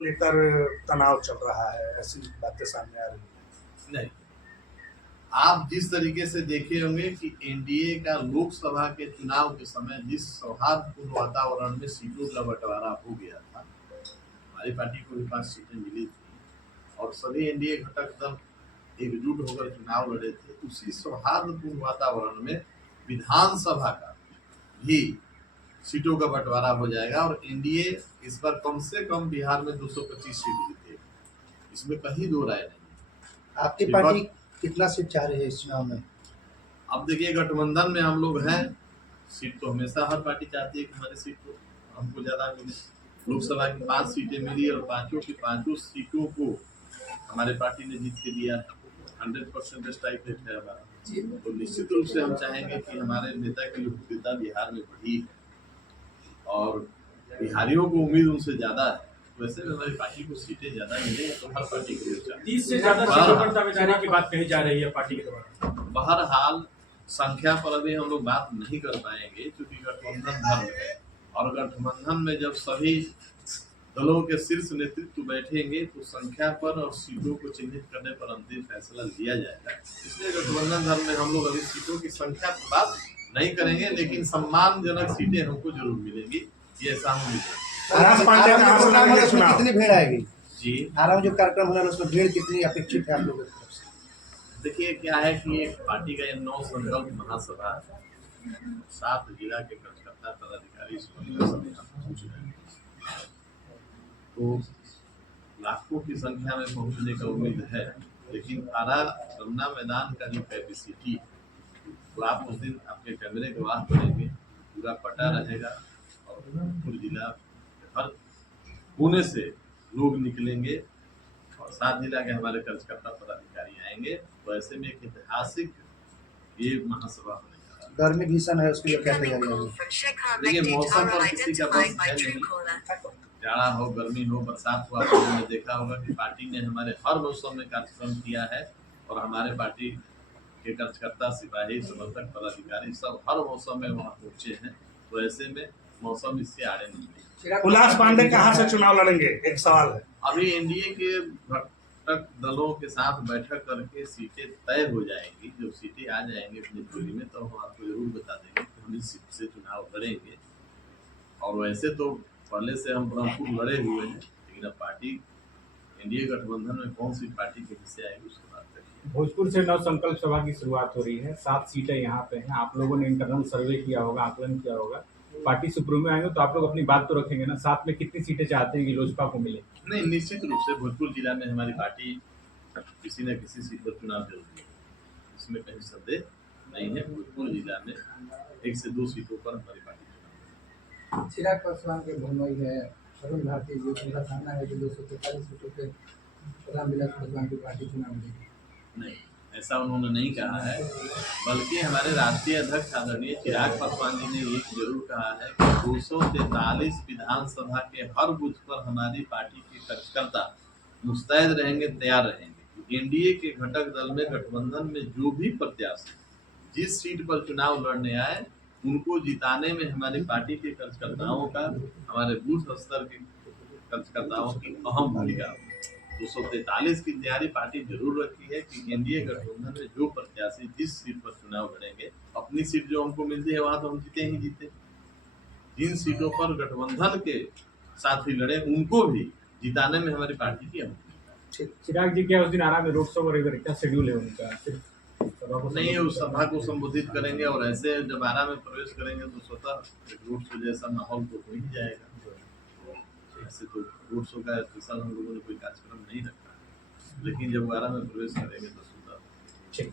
लेकर तनाव चल रहा है, ऐसी बातें सामने आ रही है। नहीं, आप जिस तरीके से देखे होंगे कि एनडीए का लोकसभा के चुनाव के समय जिस सौहार्दपूर्ण वातावरण में सीटों का बंटवारा हो गया था, हमारी पार्टी को भी 5 सीटें मिली थी और सभी एनडीए घटक दल एकजुट होकर चुनाव लड़े थे। उसी सौहार्दपूर्ण वातावरण में विधानसभा का भी सीटों का बंटवारा हो जाएगा और एनडीए इस बार कम से कम बिहार में 225 सीट जीतेगी, इसमें कहीं दो राय नहीं। आपकी पार्टी कितना सीट चाह रही है इस चुनाव में? अब देखिए, गठबंधन में हम लोग हैं, सीट तो हमेशा हर पार्टी चाहती है कि हमारी सीट को हमको ज्यादा मिले। लोकसभा की 5 सीटें मिली और पांचों की पांचों सीटों को हमारे पार्टी ने जीत के दिया। 100% स्ट्राइक रेट है हमारा, तो निश्चित रूप से हम चाहेंगे कि हमारे नेता की लोकप्रियता बिहार में बढ़ी और बिहारियों को उम्मीद उनसे ज्यादा है। वैसे में हमारी पार्टी को सीटें ज्यादा मिले तो हर पार्टी को 30 से ज्यादा सीटों पर दावेदारी की बात कही जा रही है पार्टी के द्वारा। बहरहाल संख्या पर अभी हम लोग बात नहीं कर पाएंगे क्योंकि गठबंधन धर्म है और गठबंधन में जब सभी दलों के शीर्ष नेतृत्व बैठेंगे तो संख्या पर और सीटों को चिन्हित करने पर अंतिम फैसला लिया जाएगा। इसलिए गठबंधन धर्म में हम लोग अभी सीटों की संख्या पर बात नहीं करेंगे, लेकिन सम्मानजनक सीटें हमको जरूर मिलेंगी, ये ऐसा हम कितनी भीड़ आएगी जी? आराम जो कार्यक्रम होना है उसमें भीड़ कितनी अपेक्षित है आप लोगों की तरफ से? देखिए, क्या है कि एक पार्टी का ये 9 संकल्प महासभा 7 जिला के कार्यकर्ता पदाधिकारी पहुंच रहे हैं, तो लाखों की संख्या में पहुंचने का उम्मीद है। लेकिन आरा रमना मैदान का जो कैपेसिटी तो आप उस दिन अपने कैमरे गवाह करेंगे, पूरा पटा रहेगा और पूरे जिला हर कोने से लोग निकलेंगे और 7 जिला के हमारे कार्यकर्ता पदाधिकारी आएंगे। तो ऐसे में एक ऐतिहासिक ये महासभा होने जा रहा है। गर्मी भीषण है, उसके लिए क्या तैयारी है? देखिए, मौसम पर किसी का बस है नहीं, जाड़ा हो, गर्मी हो, बरसात हो, आप लोगों ने देखा होगा कि पार्टी ने हमारे हर मौसम में कार्यक्रम किया है और हमारे पार्टी के कार्यकर्ता, सिपाही, समर्थक, पदाधिकारी सब हर मौसम में वहाँ पहुंचे हैं। तो ऐसे में मौसम इससे आड़े नहीं है। उल्लास पांडे कहाँ से चुनाव लड़ेंगे, एक सवाल है। अभी एनडीए के घटक दलों के साथ बैठक करके सीटें तय हो जाएंगी। जब सीटें आ जाएंगी अपनी टोली में तो हम आपको जरूर बता देंगे कि हम इस सीट से चुनाव लड़ेंगे। और वैसे तो पहले से हम ब्रह्मपुर लड़े हुए हैं, लेकिन अब पार्टी एनडीए गठबंधन में कौन सी पार्टी के हिस्से आएगी उसकी बात करिए। भोजपुर से नव संकल्प सभा की शुरुआत हो रही है, 7 सीटें यहाँ पे हैं। आप लोगों ने इंटरनल सर्वे किया होगा, आकलन किया होगा, पार्टी सुप्रीमो आएंगे तो आप लोग अपनी बात तो रखेंगे ना। 7 में कितनी सीटें चाहते हैं कि लोजपा को मिले? नहीं, निश्चित रूप से भोजपुर जिला में हमारी पार्टी किसी न किसी सीट पर चुनाव जरूरी है, इसमें कहीं संदेह नहीं है। भोजपुर जिला में 1 से 2 सीटों पर हमारी पार्टी। चिराग पासवान के भनोई है, अरुण भारती जी का कहना है कि 243 सीटों पे रामविलास पासवान की पार्टी चुनाव लड़ेगी। नहीं, ऐसा उन्होंने नहीं कहा है, बल्कि हमारे राष्ट्रीय अध्यक्ष आदरणीय चिराग पासवान जी ने एक जरूर कहा है कि 243 विधानसभा के हर बूथ पर हमारी पार्टी के कार्यकर्ता मुस्तैद रहेंगे, तैयार रहेंगे। एनडीए के घटक दल में गठबंधन में जो भी प्रत्याशी जिस सीट पर चुनाव लड़ने आए उनको जिताने में हमारी पार्टी के कार्यकर्ताओं का, हमारे बूथ स्तर के कार्यकर्ताओं की अहम भूमिका। 243 की तैयारी पार्टी जरूर रखी है कि एनडीए गठबंधन में जो प्रत्याशी जिस सीट पर चुनाव लड़ेंगे, अपनी सीट जो हमको मिलती है वहां तो हम जीते ही जीते। जिन सीटों पर गठबंधन के साथी लड़े उनको भी जिताने में हमारी पार्टी की अहम भूमिका। चिराग जी क्या उस दिन आरा में रोड शो वगैरह क्या शेड्यूल है उनका? सिर्फ नहीं, उस सभा को संबोधित करेंगे और ऐसे जब आरा में प्रवेश करेंगे तो स्वतः रोड शो जैसा माहौल तो हो ही जाएगा। ऐसे तो रोड शो का स्पेशल हम लोगों ने कोई कार्यक्रम नहीं रखा है, लेकिन जब आरा में प्रवेश करेंगे तो स्वतः। ठीक।